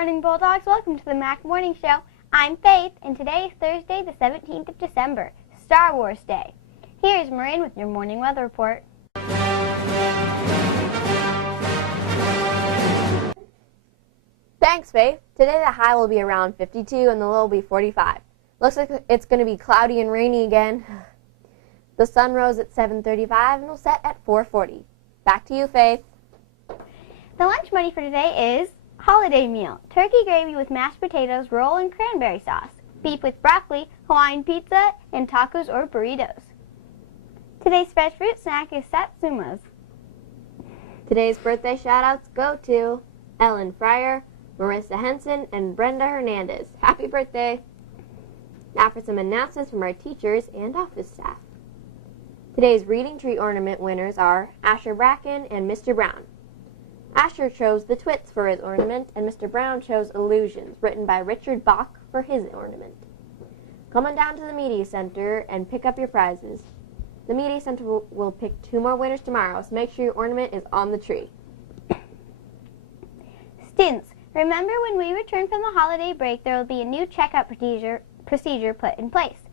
morning, Bulldogs. Welcome to the Mac Morning Show. I'm Faith, and today is Thursday, the 17th of December, Star Wars Day. Here's Maureen with your morning weather report. Thanks, Faith. Today the high will be around 52 and the low will be 45. Looks like it's going to be cloudy and rainy again. The sun rose at 7:35 and will set at 4:40. Back to you, Faith. The lunch money for today is holiday meal, turkey gravy with mashed potatoes, roll, and cranberry sauce, beef with broccoli, Hawaiian pizza, and tacos or burritos. Today's fresh fruit snack is Satsumas. Today's birthday shout-outs go to Ellen Fryer, Marissa Henson, and Brenda Hernandez. Happy birthday! Now for some announcements from our teachers and office staff. Today's reading tree ornament winners are Asher Bracken and Mr. Brown. Asher chose The Twits for his ornament, and Mr. Brown chose Illusions, written by Richard Bach, for his ornament. Come on down to the Media Center and pick up your prizes. The Media Center will pick 2 more winners tomorrow, so make sure your ornament is on the tree. Students, remember when we return from the holiday break, there will be a new checkout procedure put in place.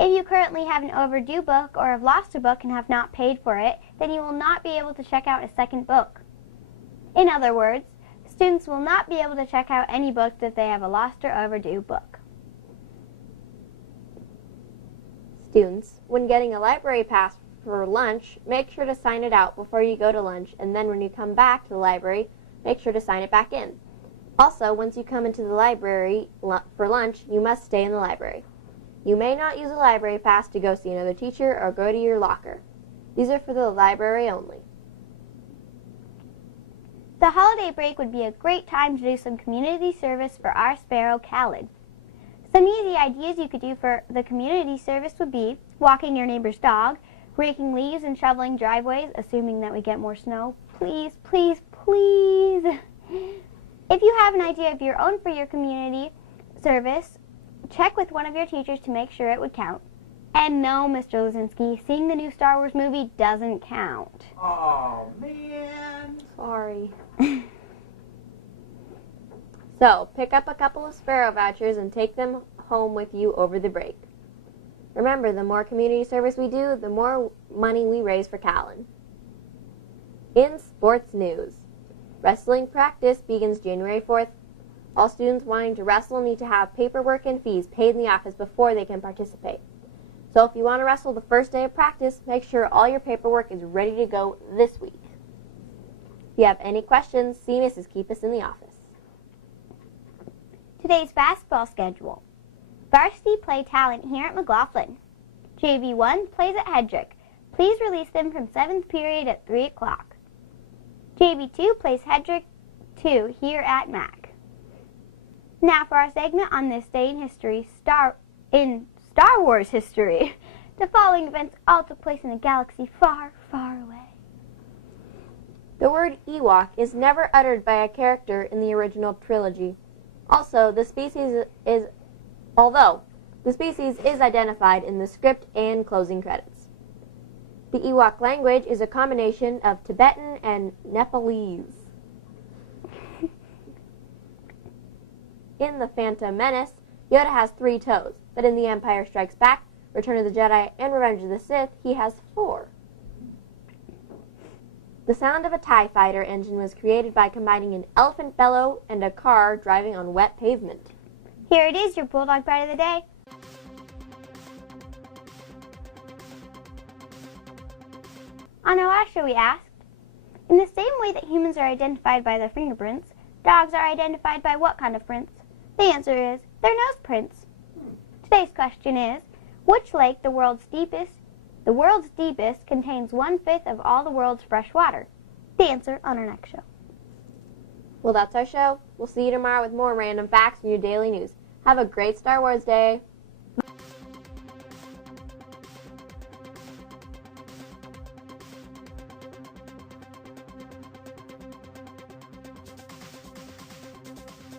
If you currently have an overdue book or have lost a book and have not paid for it, then you will not be able to check out a second book. In other words, students will not be able to check out any books if they have a lost or overdue book. Students, when getting a library pass for lunch, make sure to sign it out before you go to lunch, and then when you come back to the library, make sure to sign it back in. Also, once you come into the library for lunch, you must stay in the library. You may not use a library pass to go see another teacher or go to your locker. These are for the library only. The holiday break would be a great time to do some community service for our sparrow, Khaled. Some easy ideas you could do for the community service would be walking your neighbor's dog, raking leaves and shoveling driveways, assuming that we get more snow. Please, please, please. If you have an idea of your own for your community service, check with one of your teachers to make sure it would count. And no, Mr. Lazinski, seeing the new Star Wars movie doesn't count. Oh, man. Sorry. So, pick up a couple of Sparrow vouchers and take them home with you over the break. Remember, the more community service we do, the more money we raise for Callan. In sports news, wrestling practice begins January 4th. All students wanting to wrestle need to have paperwork and fees paid in the office before they can participate. So if you want to wrestle the first day of practice, make sure all your paperwork is ready to go this week. If you have any questions, see Mrs. Keepus in the office. Today's basketball schedule. Varsity play talent here at McLaughlin. JV1 plays at Hedrick. Please release them from 7th period at 3 o'clock. JV2 plays Hedrick 2 here at Mac. Now for our segment on this day in history, Star Wars history. The following events all took place in a galaxy far, far away. The word Ewok is never uttered by a character in the original trilogy. Also, the species is identified in the script and closing credits. The Ewok language is a combination of Tibetan and Nepalese. In The Phantom Menace, Yoda has 3 toes, but in The Empire Strikes Back, Return of the Jedi, and Revenge of the Sith, he has 4. The sound of a TIE fighter engine was created by combining an elephant bellow and a car driving on wet pavement. Here it is, your Bulldog Bite of the Day. On our last show we asked, in the same way that humans are identified by their fingerprints, dogs are identified by what kind of prints? The answer is their nose prints. Today's question is, which lake, the world's deepest, contains 1/5 of all the world's fresh water? The answer on our next show. Well, that's our show. We'll see you tomorrow with more random facts in your daily news. Have a great Star Wars day.